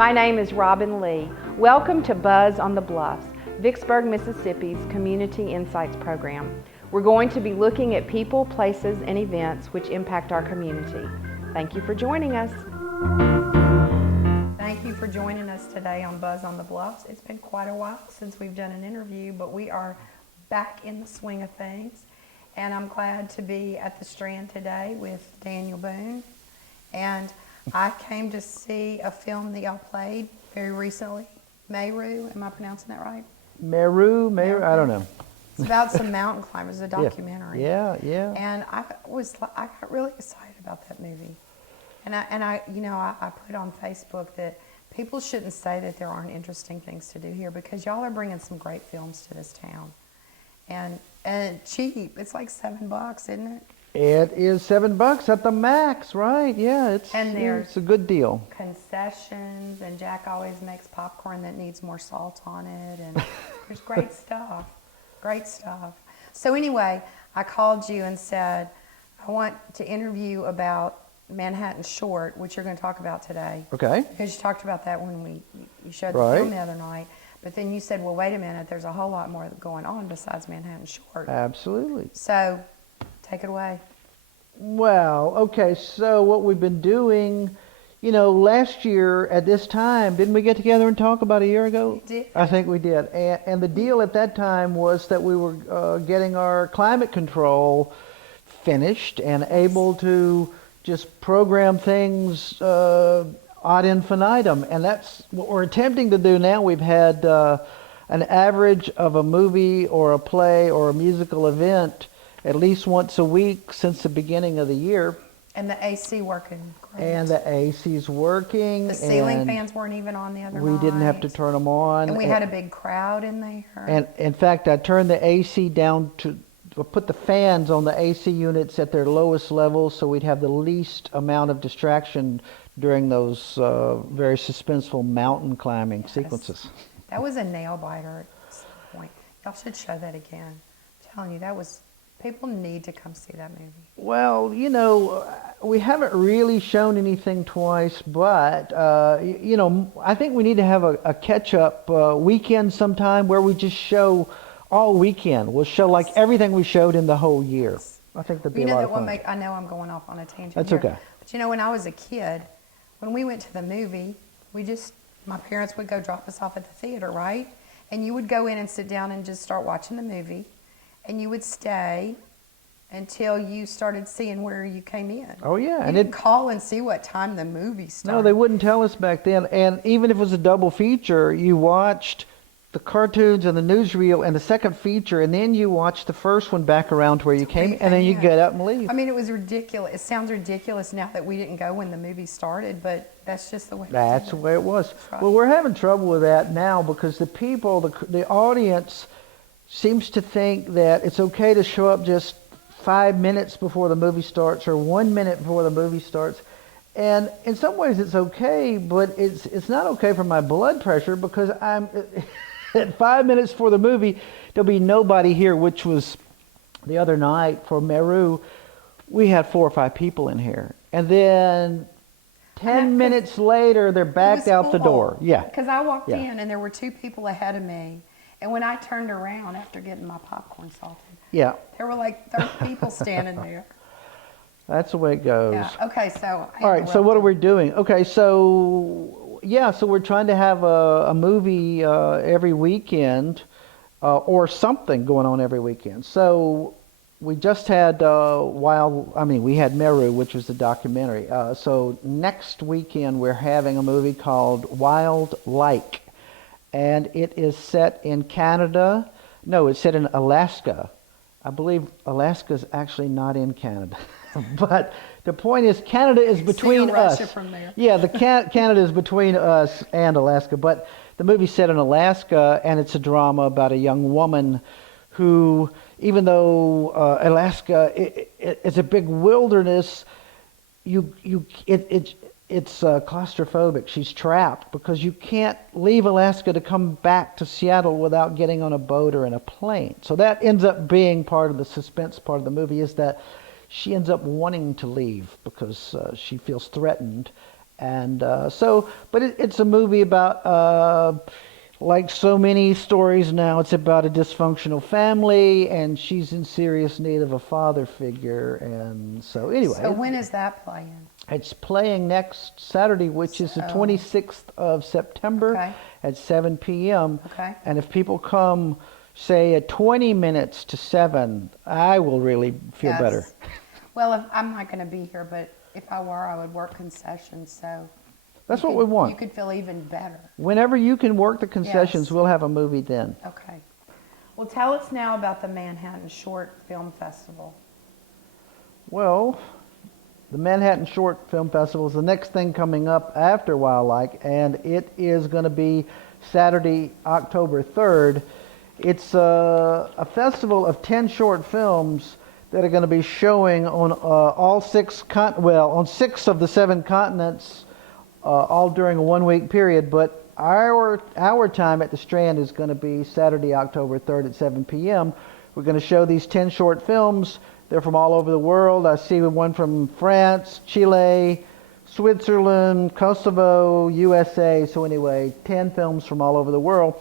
My name is Robin Lee. Welcome to Buzz on the Bluffs, Vicksburg, Mississippi's Community Insights program. We're going to be looking at people, places, and events which impact our community. Thank you for joining us. Thank you for joining us today on Buzz on the Bluffs. It's been quite a while since we've done an interview, but we are back in the swing of things. And I'm glad to be at the Strand today with Daniel Boone. And I came to see a film that y'all played very recently, Meru. Am I pronouncing that right? Meru, I don't know. It's about some mountain climbers, a documentary. Yeah. And I got really excited about that movie. And I put on Facebook that people shouldn't say that there aren't interesting things to do here, because y'all are bringing some great films to this town. And cheap. It's like $7, isn't it? It is $7 at the max, right? Yeah, it's a good deal. Concessions, and Jack always makes popcorn that needs more salt on it, and there's great stuff. Great stuff. So anyway, I called you and said, I want to interview about Manhattan Short, which you're going to talk about today. Okay. Because you talked about that when you showed the film the other night. But then you said, well, wait a minute, there's a whole lot more going on besides Manhattan Short. Absolutely. So, take it away. Well, okay, so what we've been doing, last year at this time, didn't we get together and talk about a year ago? We did. I think we did. And the deal at that time was that we were getting our climate control finished and able to just program things ad infinitum. And that's what we're attempting to do now. We've had an average of a movie or a play or a musical event at least once a week since the beginning of the year. And the AC working great. And the AC's working. The ceiling fans weren't even on the other night. We didn't have to turn them on. And we had a big crowd in there. And in fact, I turned the AC down to put the fans on the AC units at their lowest level so we'd have the least amount of distraction during those very suspenseful mountain climbing sequences. That was a nail biter at some point. Y'all should show that again. I'm telling you, people need to come see that movie. Well, we haven't really shown anything twice, but, I think we need to have a catch-up weekend sometime where we just show all weekend. We'll show like everything we showed in the whole year. I think that'd be a lot of fun. I know I'm going off on a tangent That's here. okay. But when I was a kid, when we went to the movie, my parents would go drop us off at the theater, right? And you would go in and sit down and just start watching the movie. And you would stay until you started seeing where you came in. Oh, yeah. You didn't call and see what time the movie started. No, they wouldn't tell us back then. And even if it was a double feature, you watched the cartoons and the newsreel and the second feature, and then you watched the first one back around to where you came, and then you get up and leave. I mean, it was ridiculous. It sounds ridiculous now that we didn't go when the movie started, but that's just the way That's the way it was. Right. Well, we're having trouble with that now because the people, the audience, seems to think that it's okay to show up just 5 minutes before the movie starts or 1 minute before the movie starts. And in some ways it's okay, but it's not okay for my blood pressure because I'm at 5 minutes before the movie, there'll be nobody here, which was the other night for Meru. We had 4 or 5 people in here. And then 10 minutes later, they're backed out the door. Yeah. Because I walked in and there were 2 people ahead of me. And when I turned around after getting my popcorn salted, there were like 30 people standing there. That's the way it goes. Yeah. Okay, so... All right, so what are we doing? Okay, so we're trying to have a movie every weekend or something going on every weekend. So we just had we had Meru, which was the documentary. So next weekend we're having a movie called Wild Like. And it is set in Canada. No, it's set in Alaska. I believe Alaska's actually not in Canada. But the point is, Canada is between us. Russia from there. Yeah, Canada is between us and Alaska. But the movie's set in Alaska, and it's a drama about a young woman who, even though Alaska it's a big wilderness, it's claustrophobic. She's trapped because you can't leave Alaska to come back to Seattle without getting on a boat or in a plane. So that ends up being part of the suspense part of the movie, is that she ends up wanting to leave because she feels threatened. And but it's a movie about, like so many stories now, it's about a dysfunctional family, and she's in serious need of a father figure. And so anyway. So when is that playing? It's playing next Saturday, which is the 26th of September Okay. at 7 p.m. Okay. And if people come, say, at 20 minutes to 7, I will really feel Yes. better. Well, I'm not going to be here, but if I were, I would work concessions. So That's you what could- we want. You could feel even better. Whenever you can work the concessions, Yes. we'll have a movie then. Okay. Well, tell us now about the Manhattan Short Film Festival. Well, the Manhattan Short Film Festival is the next thing coming up after Wildlife, and it is going to be Saturday, October 3rd. It's a festival of 10 short films that are going to be showing on on 6 of the 7 continents, all during a 1-week period. But our time at the Strand is going to be Saturday, October 3rd at 7 p.m. We're going to show these 10 short films. They're from all over the world. I see one from France, Chile, Switzerland, Kosovo, USA. So anyway, 10 films from all over the world.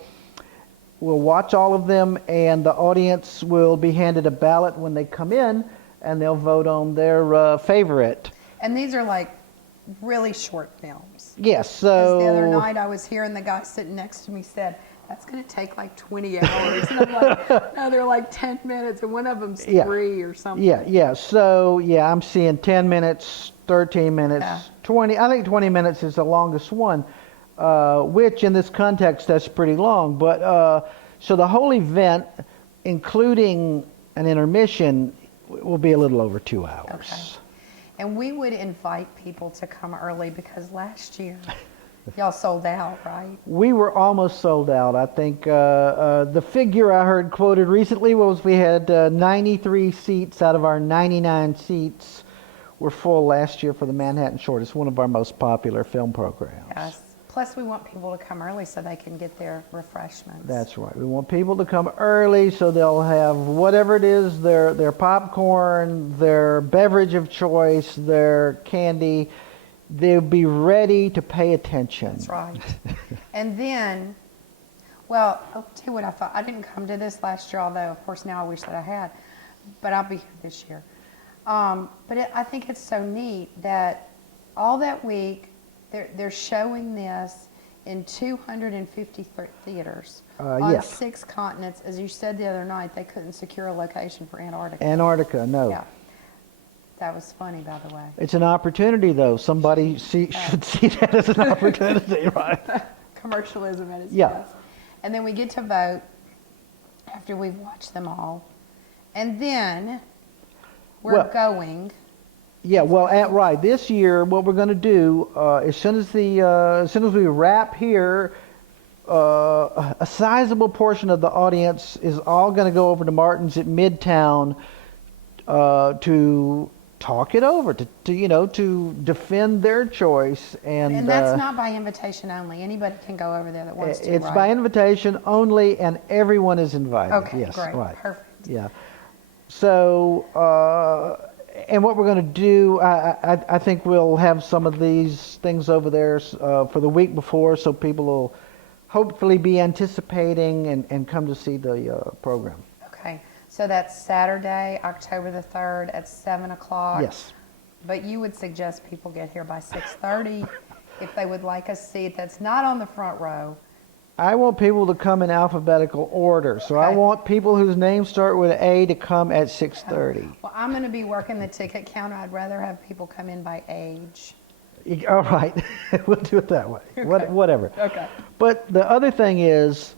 We'll watch all of them, and the audience will be handed a ballot when they come in, and they'll vote on their favorite. And these are like really short films. Yes, Because so... the other night I was here and the guy sitting next to me said, that's going to take like 20 hours. And I'm like, no, they're like 10 minutes, and one of them's 3 or something. Yeah. So, I'm seeing 10 minutes, 13 minutes, 20. I think 20 minutes is the longest one, which in this context, that's pretty long. But so the whole event, including an intermission, will be a little over 2 hours. Okay. And we would invite people to come early because last year y'all sold out, right? We were almost sold out. I think the figure I heard quoted recently was we had 93 seats out of our 99 seats were full last year for the Manhattan Short. It's one of our most popular film programs. Yes. Plus, we want people to come early so they can get their refreshments. That's right. We want people to come early so they'll have whatever it is, their popcorn, their beverage of choice, their candy. They'll be ready to pay attention. That's right. And then, well, I'll tell you what I thought. I didn't come to this last year, although, of course, now I wish that I had. But I'll be here this year. I think it's so neat that all that week, they're showing this in 250 theaters on yes. 6 continents. As you said the other night, they couldn't secure a location for Antarctica. Antarctica, no. Yeah. That was funny, by the way. It's an opportunity, though. Somebody should see that as an opportunity, right? Commercialism at its Yeah. best. And then we get to vote after we've watched them all. And then we're going. Yeah, well, right. This year, what we're going to do, as soon as we wrap here, a sizable portion of the audience is all going to go over to Martin's at Midtown to talk it over, to defend their choice. And that's not by invitation only. Anybody can go over there that wants to. It's right? by invitation only, and everyone is invited. Okay, yes, great, right. perfect. Yeah. So, and what we're going to do, I think we'll have some of these things over there for the week before, so people will hopefully be anticipating and come to see the program. Okay, so that's Saturday, October the 3rd at 7 o'clock. Yes. But you would suggest people get here by 6:30 if they would like a seat that's not on the front row. I want people to come in alphabetical order, so I Okay. want people whose names start with A to come at 6:30. Well, I'm going to be working the ticket counter. I'd rather have people come in by age. All right, we'll do it that way. Okay. Whatever. Okay. But the other thing is,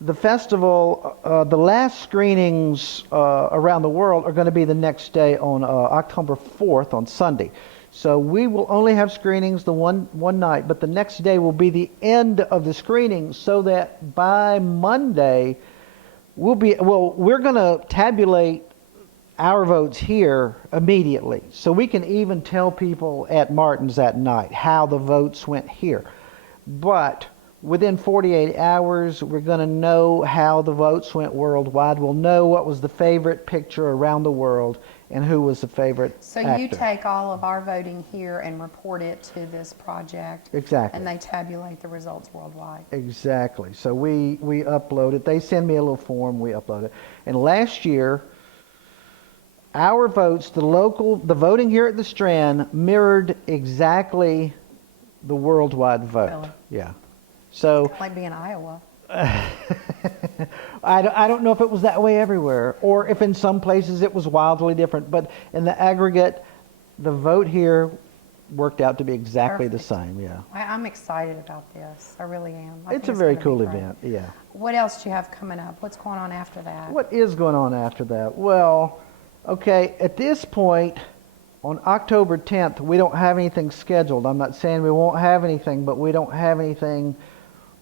the festival, the last screenings around the world are going to be the next day on October 4th on Sunday. So we will only have screenings the one night, but the next day will be the end of the screenings, so that by Monday we're going to tabulate our votes here immediately, so we can even tell people at Martin's that night how the votes went here. But within 48 hours, we're going to know how the votes went worldwide. We'll know what was the favorite picture around the world, and who was the favorite So actor. you take all of our voting here and report it to this project. Exactly. And they tabulate the results worldwide. Exactly. So we upload it. They send me a little form, we upload it. And last year, our votes, the voting here at the Strand mirrored exactly the worldwide vote. Really? Yeah. So It's like being Iowa. I don't know if it was that way everywhere, or if in some places it was wildly different, but in the aggregate, the vote here worked out to be exactly the Perfect. same. Yeah. I'm excited about this. I really am. I It's think a very gonna be cool great. event. Yeah. What else do you have coming up? What's going on after that? What is going on after that? Well, okay, at this point, on October 10th, we don't have anything scheduled. I'm not saying we won't have anything, but we don't have anything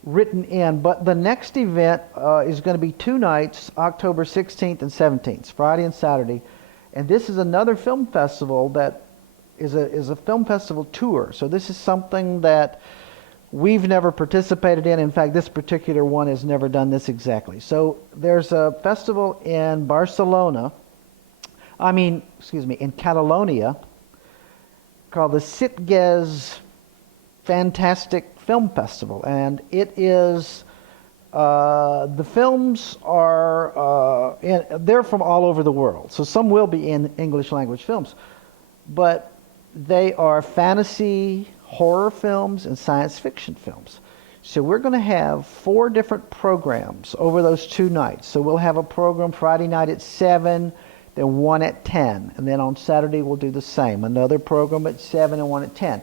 written in. But the next event is going to be 2 nights, October 16th and 17th, Friday and Saturday. And this is another film festival that is a film festival tour. So this is something that we've never participated in. In fact, this particular one has never done this exactly. So there's a festival in in Catalonia, called the Sitges Fantastic Film Festival. And it is, the films are, they're from all over the world. So some will be in English language films. But they are fantasy, horror films, and science fiction films. So we're going to have 4 different programs over those 2 nights. So we'll have a program Friday night at 7, then one at 10. And then on Saturday we'll do the same. Another program at 7 and one at 10.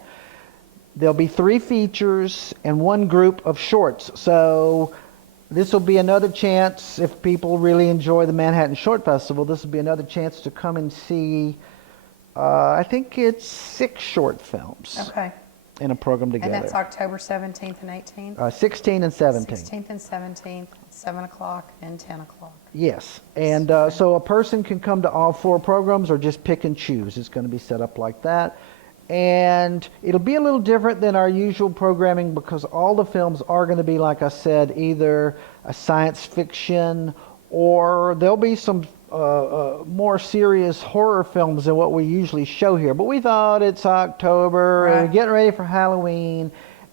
There'll be 3 features and 1 group of shorts. So this will be another chance, if people really enjoy the Manhattan Short Festival, this will be another chance to come and see, I think it's 6 short films. Okay. In a program together. And that's October 17th and 18th? 16 and 17. 16th and 17th, 7 o'clock and 10 o'clock. Yes. And so a person can come to all 4 programs or just pick and choose. It's going to be set up like that. And it'll be a little different than our usual programming because all the films are going to be, like I said, either a science fiction or there'll be some more serious horror films than what we usually show here. But we thought it's October, Right. and we're getting ready for Halloween,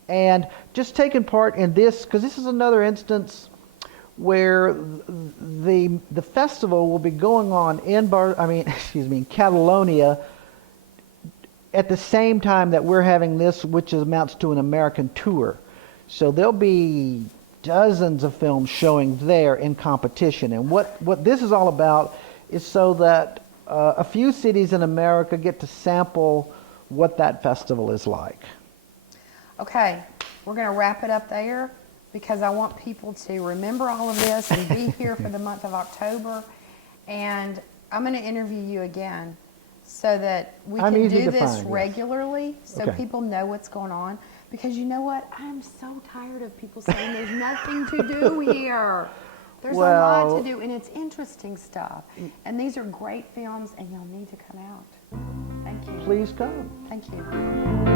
and just taking part in this, because this is another instance where the festival will be going on in in Catalonia at the same time that we're having this, which amounts to an American tour. So there'll be dozens of films showing there in competition. And what this is all about is so that a few cities in America get to sample what that festival is like. Okay, we're going to wrap it up there because I want people to remember all of this and be here for the month of October. And I'm going to interview you again so that we I'm can easy do to this find, yes. regularly so Okay. people know what's going on. Because you know what? I'm so tired of people saying there's nothing to do here. There's a lot to do, and it's interesting stuff. And these are great films, and you'll need to come out. Thank you. Please come. Thank you.